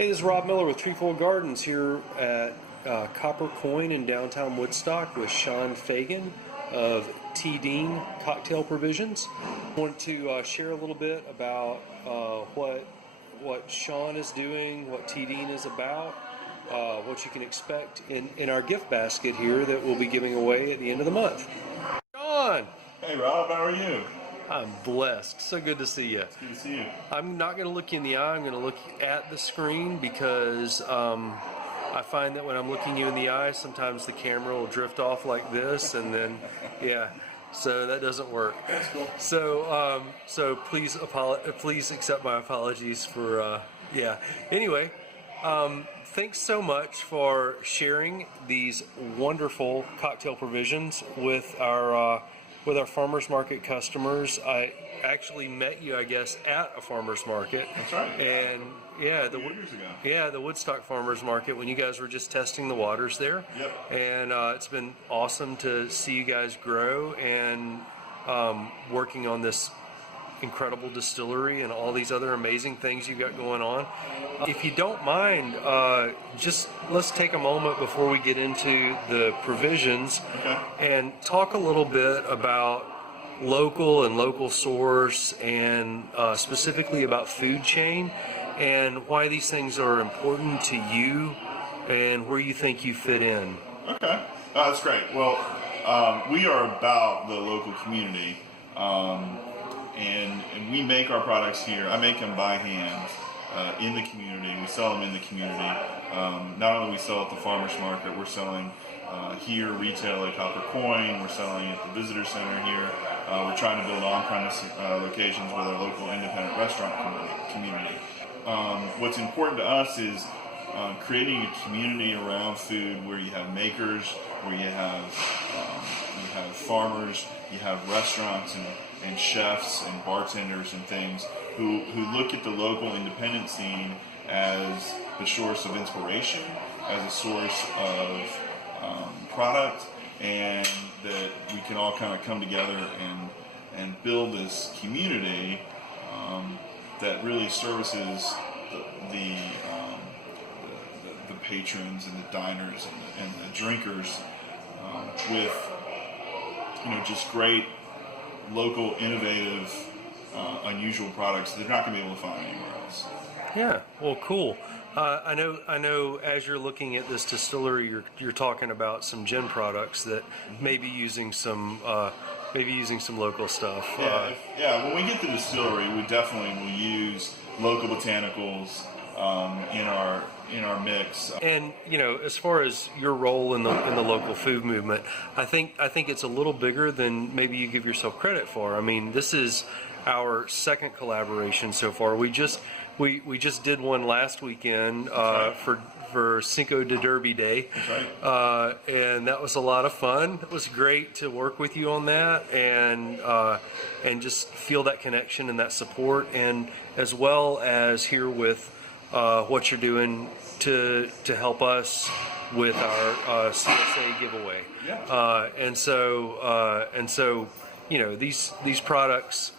Hey, this is Rob Miller with Treefold Gardens here at Copper Coin in downtown Woodstock with Sean Fagan of T. Dean Cocktail Provisions. I want to share a little bit about what Sean is doing, what T. Dean is about, what you can expect in our gift basket here that we'll be giving away at the end of the month. Sean! Hey Rob, how are you? I'm blessed. So good to see you. It's good to see you. I'm not going to look you in the eye. I'm going to look at the screen because I find that when I'm looking you in the eye, sometimes the camera will drift off like this, and then, yeah, so that doesn't work. That's cool. So please accept my apologies for, yeah. Anyway, thanks so much for sharing these wonderful cocktail provisions with our farmers market customers. I actually met you, I guess, at a farmers market. That's right. And yeah, years ago. Yeah, the Woodstock farmers market when you guys were just testing the waters there. Yep. And it's been awesome to see you guys grow and working on this incredible distillery and all these other amazing things you got going on. If you don't mind, just let's take a moment before we get into the provisions and talk a little bit about local source and specifically about food chain and why these things are important to you and where you think you fit in. Okay, that's great. Well, we are about the local community. And we make our products here. I make them by hand in the community. We sell them in the community. Not only we sell at the farmers market, we're selling here retail at Copper Coin. We're selling at the visitor center here. We're trying to build on-premise locations with our local independent restaurant community. What's important to us is creating a community around food where you have makers, where you have farmers, you have restaurants and chefs and bartenders and things who look at the local independent scene as the source of inspiration, as a source of product, and that we can all kind of come together and build this community that really services the patrons and the diners and the drinkers with just great local, innovative, unusual products they're not going to be able to find anywhere else. Yeah, well, cool. I know. As you're looking at this distillery, you're talking about some gin products that may be using some local stuff. Yeah. When we get to the distillery, we definitely will use local botanicals in our mix. And as far as your role in the local food movement, I think it's a little bigger than maybe you give yourself credit for. I mean, this is our second collaboration so far. We just did one last weekend for Cinco de Derby Day. That's right. And that was a lot of fun. It was great to work with you on that and just feel that connection and that support, and as well as here with what you're doing to help us with our CSA giveaway. Yeah. And so these products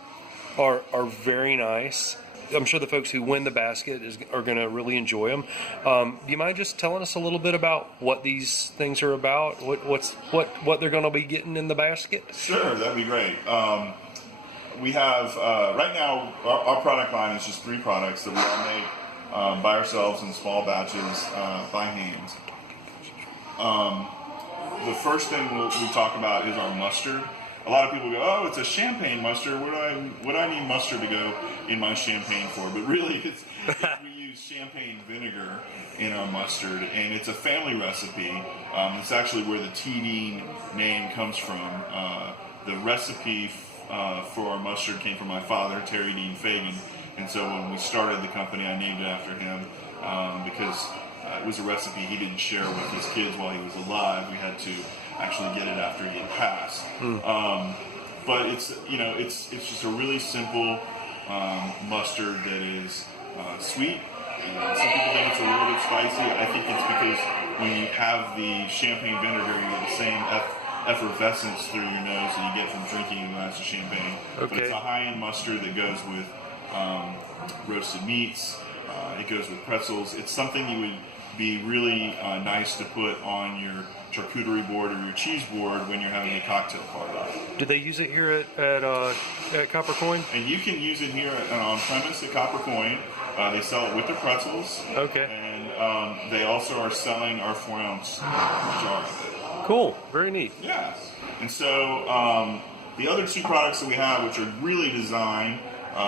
are very nice. I'm sure the folks who win the basket are going to really enjoy them. Do you mind just telling us a little bit about what these things are about? What they're going to be getting in the basket? Sure, that'd be great. We have right now our product line is just 3 products that we all make by ourselves in small batches by hand. The first thing we talk about is our mustard. A lot of people go, oh, it's a champagne mustard. What do I need mustard to go in my champagne for? But really, we use champagne vinegar in our mustard, and it's a family recipe. It's actually where the T. Dean name comes from. The recipe for our mustard came from my father, Terry Dean Fagan, and so when we started the company, I named it after him because it was a recipe he didn't share with his kids while he was alive. We had to actually get it after he had passed. But it's just a really simple mustard that is sweet. Some people think it's a little bit spicy. I think it's because when you have the champagne vinegar, you get the same effervescence through your nose that you get from drinking a glass of champagne. Okay. But it's a high-end mustard that goes with roasted meats, It goes with pretzels. It's something you would be really nice to put on your charcuterie board or your cheese board when you're having a cocktail party. Do they use it here at Copper Coin? And you can use it here on premise at Copper Coin. They sell it with the pretzels. Okay. And they also are selling our 4-ounce jar. Cool. Very neat. Yeah. And so the other two products that we have, which are really designed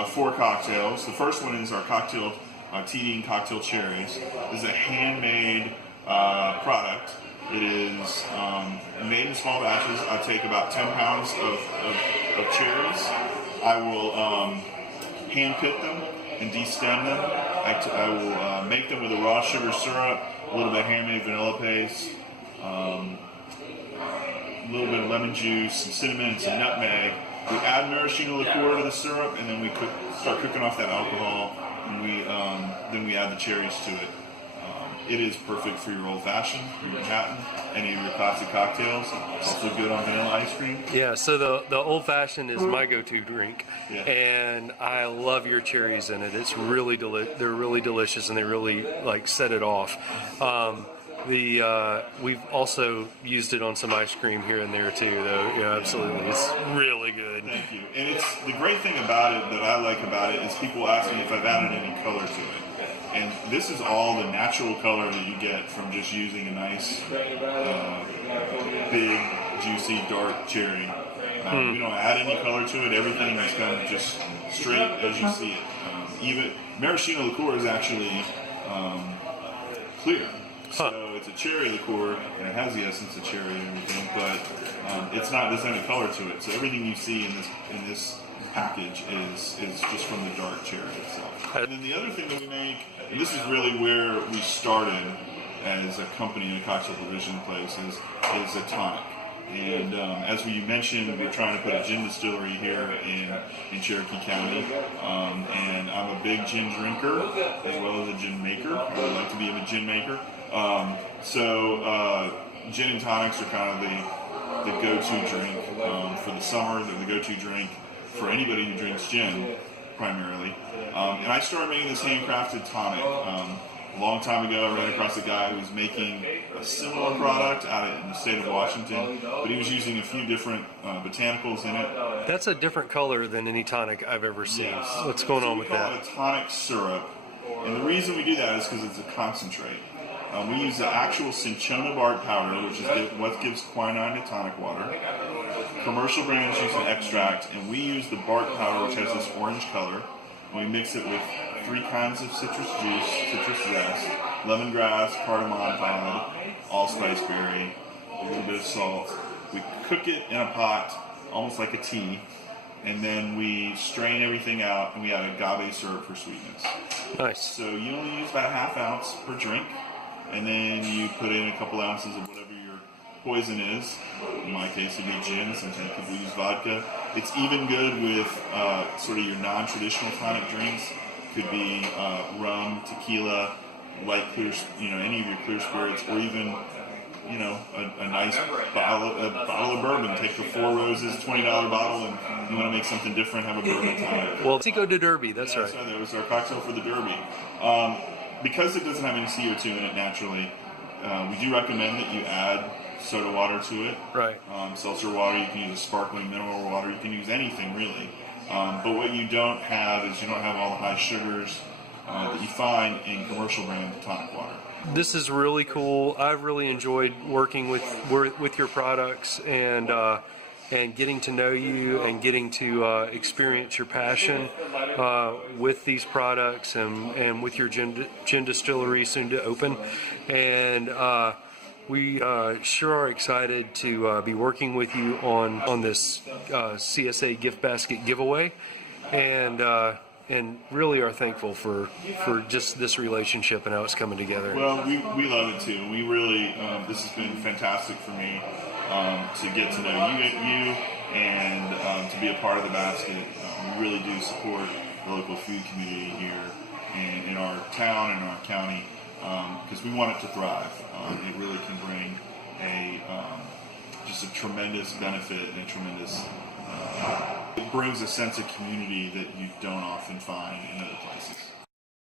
for cocktails, the first one is our cocktail TD and cocktail cherries. This is a handmade product. It is made in small batches. I take about 10 pounds of cherries. I will hand pick them and de-stem them. I will make them with a raw sugar syrup, a little bit of handmade vanilla paste, a little bit of lemon juice, some cinnamon, and some nutmeg. We add maraschino liqueur to the syrup, and then we start cooking off that alcohol, and then we add the cherries to it. It is perfect for your old-fashioned, your Manhattan, any of your classic cocktails. It's also good on vanilla ice cream. Yeah, so the old-fashioned is my go-to drink, Yeah. and I love your cherries in it. It's really they're really delicious, and they really set it off. We've also used it on some ice cream here and there too, though. Yeah, absolutely, it's really good. Thank you. And it's the great thing about it that I like about it is people ask me if I've added any color to it. And this is all the natural color that you get from just using a nice, big, juicy, dark cherry. We don't add any color to it. Everything is kind of just straight as you see it. Even maraschino liqueur is actually clear. So it's a cherry liqueur, and it has the essence of cherry and everything, but it's not, there's any color to it. So everything you see in this package is just from the dark cherry itself. And then the other thing that we make, and this is really where we started as a company in a cocktail provision place, is a tonic. And as we mentioned, we're trying to put a gin distillery here in Cherokee County. And I'm a big gin drinker as well as a gin maker. I would like to be a gin maker. So gin and tonics are kind of the go-to drink for the summer. They're the go-to drink for anybody who drinks gin, primarily. And I started making this handcrafted tonic. A long time ago, I ran across a guy who was making a similar product out in the state of Washington, but he was using a few different botanicals in it. That's a different color than any tonic I've ever seen. Yes. What's going on with We call that? it a tonic syrup, and the reason we do that is because it's a concentrate. We use the actual cinchona bark powder, which is what gives quinine to tonic water. Commercial brands use an extract, and we use the bark powder, which has this orange color. And we mix it with 3 kinds of citrus juice, citrus zest, lemongrass, cardamom pod, allspice berry, a little bit of salt. We cook it in a pot, almost like a tea, and then we strain everything out, and we add agave syrup for sweetness. Nice. So you only use about a ½ ounce per drink, and then you put in a couple ounces of whatever your poison is. In my case, it'd be gin. Sometimes people use vodka. It's even good with sort of your non-traditional tonic drinks. Could be rum, tequila, light clear, any of your clear spirits, or even, a nice bottle of bourbon. Take the Four Roses $20 bottle, and you want to make something different, have a bourbon tonic. Well, Tico de Derby, that's right. That was our cocktail for the Derby. Because it doesn't have any CO2 in it naturally, we do recommend that you add soda water to it. Right. Seltzer water, you can use a sparkling mineral water, you can use anything really. But what you don't have is you don't have all the high sugars that you find in commercial brand tonic water. This is really cool. I've really enjoyed working with your products and getting to know you and getting to experience your passion with these products and with your gin distillery soon to open. And we sure are excited to be working with you on this CSA gift basket giveaway, and really are thankful for just this relationship and how it's coming together. Well, we love it too. We really, this has been fantastic for me to get to know you and to be a part of the basket. We really do support the local food community here in our town and our county because we want it to thrive. It really can bring just a tremendous benefit and a tremendous it brings a sense of community that you don't often find in other places.